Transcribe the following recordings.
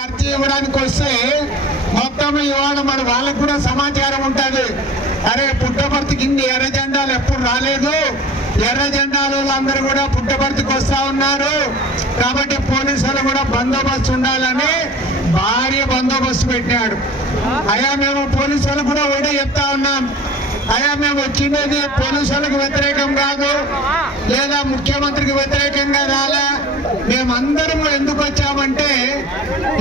అర్జీ ఇవ్వడానికి వస్తే మొత్తం ఇవాళ మరి వాళ్ళకు కూడా సమాచారం ఉంటుంది. అరే పుట్టపర్తికి ఇన్ని ఎర్ర జెండాలు ఎప్పుడు రాలేదు, ఎర్ర జెండాలు అందరూ కూడా పుట్టపర్తికి వస్తా ఉన్నారు కాబట్టి పోలీసులు కూడా బందోబస్తు ఉండాలని భారీ బందోబస్తు పెట్టాడు. అయ్యా మేము పోలీసులు కూడా ఒకటే చెప్తా ఉన్నాం, అయ్యా మేము వచ్చినది పోలీసులకు వ్యతిరేకం కాదు, లేదా ముఖ్యమంత్రికి వ్యతిరేకంగా రాలే, మేమందరం ఎందుకు వచ్చామంటే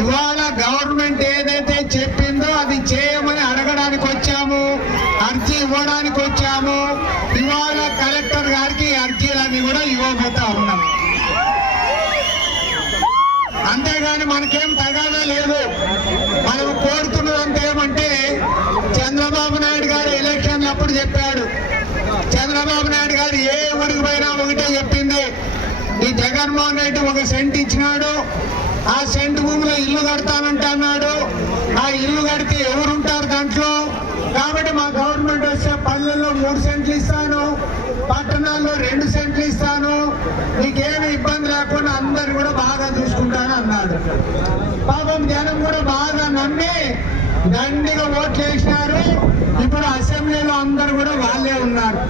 ఇవాళ గవర్నమెంట్ ఏదైతే చెప్పిందో అది చేయమని అడగడానికి వచ్చాము, అర్జీ ఇవ్వడానికి వచ్చాము. ఇవాళ కలెక్టర్ గారికి అర్జీలన్నీ కూడా ఇవ్వబోతా ఉన్నాం. అంతేగాని మనకేం తగాదా లేదు. మనం కోరుతున్నదంతా ఏమంటే చంద్రబాబు నాయుడు గారు ఎలక్షన్లు అప్పుడు చెప్పాడు, చంద్రబాబు నాయుడు గారు ఏ ఊరికి పోయినా ఒకటే చెప్పింది, ఈ జగన్మోహన్ రెడ్డి ఒక సెంట్ ఇచ్చినాడు, ఆ సెంట్ భూమిలో ఇల్లు కడతానంటున్నాడు, ఆ ఇల్లు కడితే ఎవరుంటారు దాంట్లో, కాబట్టి మా గవర్నమెంట్ వస్తే పల్లెల్లో 3 సెంట్లు ఇస్తాను, పట్టణాల్లో 2 సెంట్లు ఇస్తాను, నీకేమి ఇబ్బంది లేకుండా అందరు కూడా బాగా చూసుకుంటాను అన్నాడు. పాపం జనం కూడా బాగా నమ్మి దండిగా ఓట్లు వేసినారు. ఇప్పుడు అసెంబ్లీలో అందరూ కూడా వాళ్ళే ఉన్నారు.